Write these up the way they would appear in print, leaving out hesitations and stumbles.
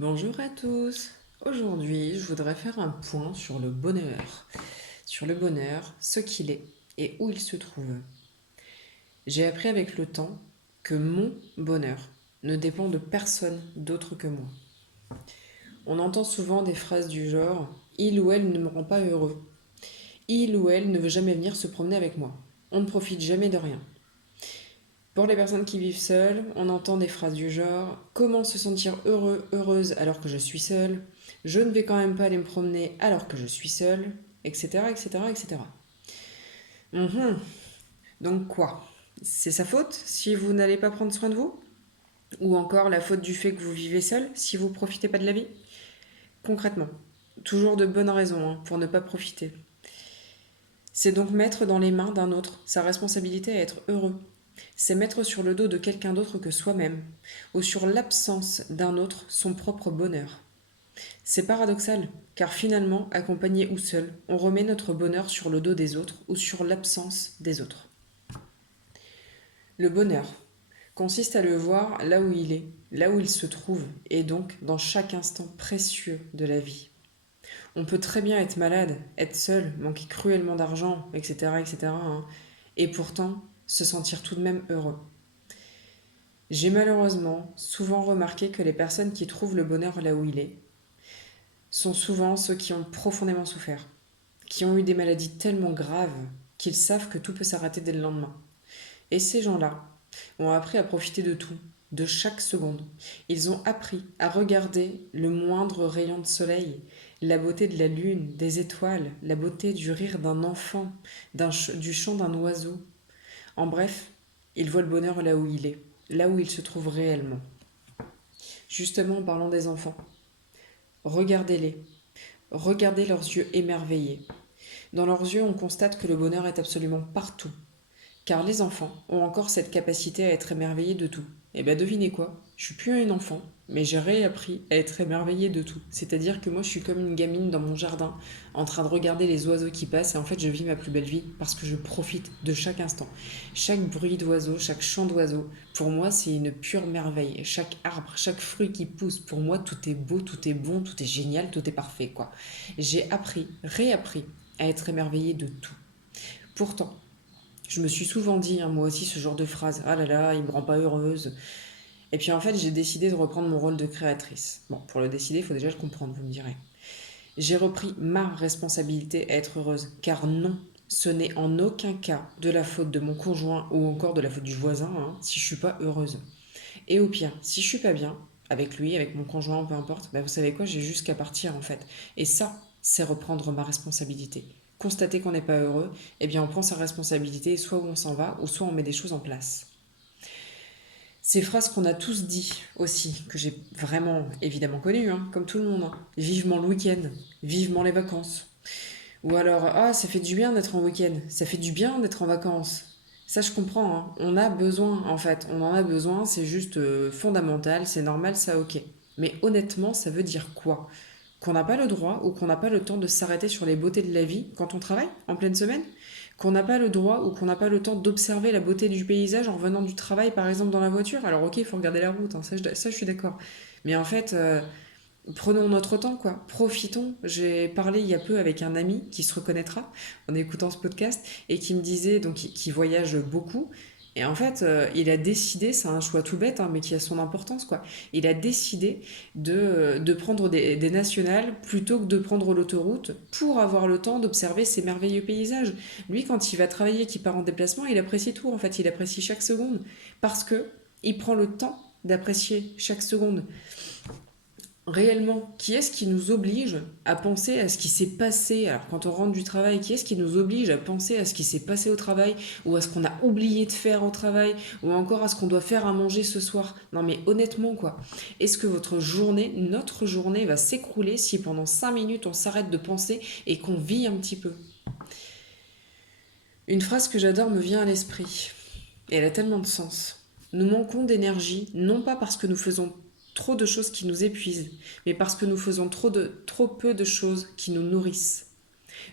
Bonjour à tous. Aujourd'hui, je voudrais faire un point sur le bonheur. Sur le bonheur, ce qu'il est et où il se trouve. J'ai appris avec le temps que mon bonheur ne dépend de personne d'autre que moi. On entend souvent des phrases du genre il ou elle ne me rend pas heureux. Il ou elle ne veut jamais venir se promener avec moi. On ne profite jamais de rien. Pour les personnes qui vivent seules, on entend des phrases du genre comment se sentir heureux, heureuse alors que je suis seule, je ne vais quand même pas aller me promener alors que je suis seule, etc. etc. etc. Mhm. Donc quoi? C'est sa faute si vous n'allez pas prendre soin de vous? Ou encore la faute du fait que vous vivez seul si vous ne profitez pas de la vie? Concrètement, toujours de bonnes raisons pour ne pas profiter. C'est donc mettre dans les mains d'un autre sa responsabilité à être heureux. C'est mettre sur le dos de quelqu'un d'autre que soi-même, ou sur l'absence d'un autre son propre bonheur. C'est paradoxal, car finalement, accompagné ou seul, on remet notre bonheur sur le dos des autres ou sur l'absence des autres. Le bonheur consiste à le voir là où il est, là où il se trouve, et donc dans chaque instant précieux de la vie. On peut très bien être malade, être seul, manquer cruellement d'argent, etc., etc., et pourtant se sentir tout de même heureux. J'ai malheureusement souvent remarqué que les personnes qui trouvent le bonheur là où il est sont souvent ceux qui ont profondément souffert, qui ont eu des maladies tellement graves qu'ils savent que tout peut s'arrêter dès le lendemain. Et ces gens-là ont appris à profiter de tout, de chaque seconde. Ils ont appris à regarder le moindre rayon de soleil, la beauté de la lune, des étoiles, la beauté du rire d'un enfant, du chant d'un oiseau. En bref, ils voient le bonheur là où il est, là où il se trouve réellement. Justement, en parlant des enfants, regardez-les, regardez leurs yeux émerveillés. Dans leurs yeux, on constate que le bonheur est absolument partout, car les enfants ont encore cette capacité à être émerveillés de tout. Et ben devinez quoi? Je suis plus un enfant, mais j'ai réappris à être émerveillée de tout. C'est-à-dire que moi je suis comme une gamine dans mon jardin, en train de regarder les oiseaux qui passent, et en fait je vis ma plus belle vie parce que je profite de chaque instant. Chaque bruit d'oiseau, chaque chant d'oiseau, pour moi c'est une pure merveille. Chaque arbre, chaque fruit qui pousse, pour moi tout est beau, tout est bon, tout est génial, tout est parfait quoi. J'ai appris, réappris à être émerveillée de tout. Pourtant, je me suis souvent dit, moi aussi, ce genre de phrase. Ah là là, il me rend pas heureuse. Et puis en fait, j'ai décidé de reprendre mon rôle de créatrice. Bon, pour le décider, il faut déjà le comprendre, vous me direz. J'ai repris ma responsabilité à être heureuse. Car non, ce n'est en aucun cas de la faute de mon conjoint ou encore de la faute du voisin si je suis pas heureuse. Et au pire, si je suis pas bien, avec lui, avec mon conjoint, peu importe, bah vous savez quoi, j'ai juste qu'à partir en fait. Et ça, c'est reprendre ma responsabilité. Constater qu'on n'est pas heureux, eh bien on prend sa responsabilité, soit où on s'en va, ou soit on met des choses en place. Ces phrases qu'on a tous dit aussi, que j'ai vraiment évidemment connues, comme tout le monde. Vivement le week-end, vivement les vacances. Ou alors, ah, ça fait du bien d'être en week-end, ça fait du bien d'être en vacances. Ça, je comprends, on a besoin, en fait, on en a besoin, c'est juste fondamental, c'est normal, ça, ok. Mais honnêtement, ça veut dire quoi? Qu'on n'a pas le droit ou qu'on n'a pas le temps de s'arrêter sur les beautés de la vie quand on travaille, en pleine semaine? Qu'on n'a pas le droit ou qu'on n'a pas le temps d'observer la beauté du paysage en revenant du travail, par exemple, dans la voiture? Alors, ok, il faut regarder la route, ça, je suis d'accord. Mais en fait, prenons notre temps, quoi. Profitons. J'ai parlé il y a peu avec un ami qui se reconnaîtra en écoutant ce podcast et qui me disait, donc, qui voyage beaucoup. Et en fait, il a décidé, c'est un choix tout bête, mais qui a son importance, quoi. Il a décidé de prendre des nationales plutôt que de prendre l'autoroute pour avoir le temps d'observer ces merveilleux paysages. Lui, quand il va travailler, qu'il part en déplacement, il apprécie tout, en fait. Il apprécie chaque seconde parce que il prend le temps d'apprécier chaque seconde. Réellement, qui est-ce qui nous oblige à penser à ce qui s'est passé? Alors quand on rentre du travail, qui est-ce qui nous oblige à penser à ce qui s'est passé au travail, ou à ce qu'on a oublié de faire au travail, ou encore à ce qu'on doit faire à manger ce soir? Non mais honnêtement quoi, est-ce que votre journée, notre journée va s'écrouler si pendant 5 minutes on s'arrête de penser et qu'on vit un petit peu? Une phrase que j'adore me vient à l'esprit, et elle a tellement de sens. Nous manquons d'énergie, non pas parce que nous faisons trop de choses qui nous épuisent, mais parce que nous faisons trop peu de choses qui nous nourrissent.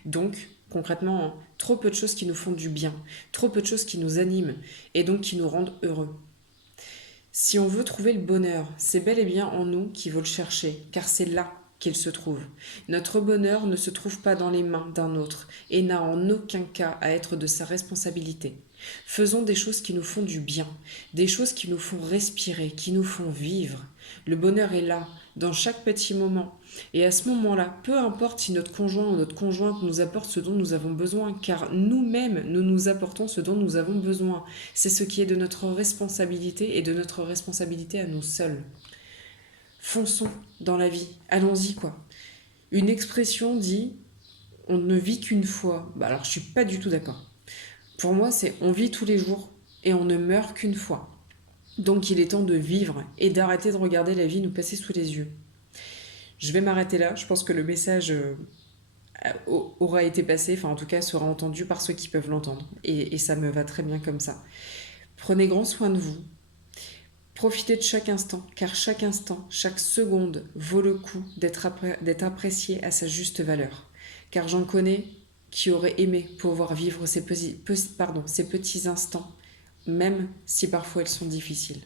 Donc, concrètement, trop peu de choses qui nous font du bien, trop peu de choses qui nous animent, et donc qui nous rendent heureux. Si on veut trouver le bonheur, c'est bel et bien en nous qu'il faut le chercher, car c'est là qu'il se trouve. Notre bonheur ne se trouve pas dans les mains d'un autre et n'a en aucun cas à être de sa responsabilité. Faisons des choses qui nous font du bien, des choses qui nous font respirer, qui nous font vivre. Le bonheur est là, dans chaque petit moment. Et à ce moment-là, peu importe si notre conjoint ou notre conjointe nous apporte ce dont nous avons besoin, car nous-mêmes, nous nous apportons ce dont nous avons besoin. C'est ce qui est de notre responsabilité et de notre responsabilité à nous seuls. Fonçons dans la vie, allons-y quoi. Une expression dit on ne vit qu'une fois. Bah alors je suis pas du tout d'accord. Pour moi, c'est on vit tous les jours et on ne meurt qu'une fois. Donc il est temps de vivre et d'arrêter de regarder la vie nous passer sous les yeux. Je vais m'arrêter là. Je pense que le message aura été passé, enfin en tout cas sera entendu par ceux qui peuvent l'entendre. Et ça me va très bien comme ça. Prenez grand soin de vous. Profitez de chaque instant, car chaque instant, chaque seconde vaut le coup d'être apprécié à sa juste valeur. Car j'en connais qui auraient aimé pouvoir vivre ces petits instants, même si parfois ils sont difficiles.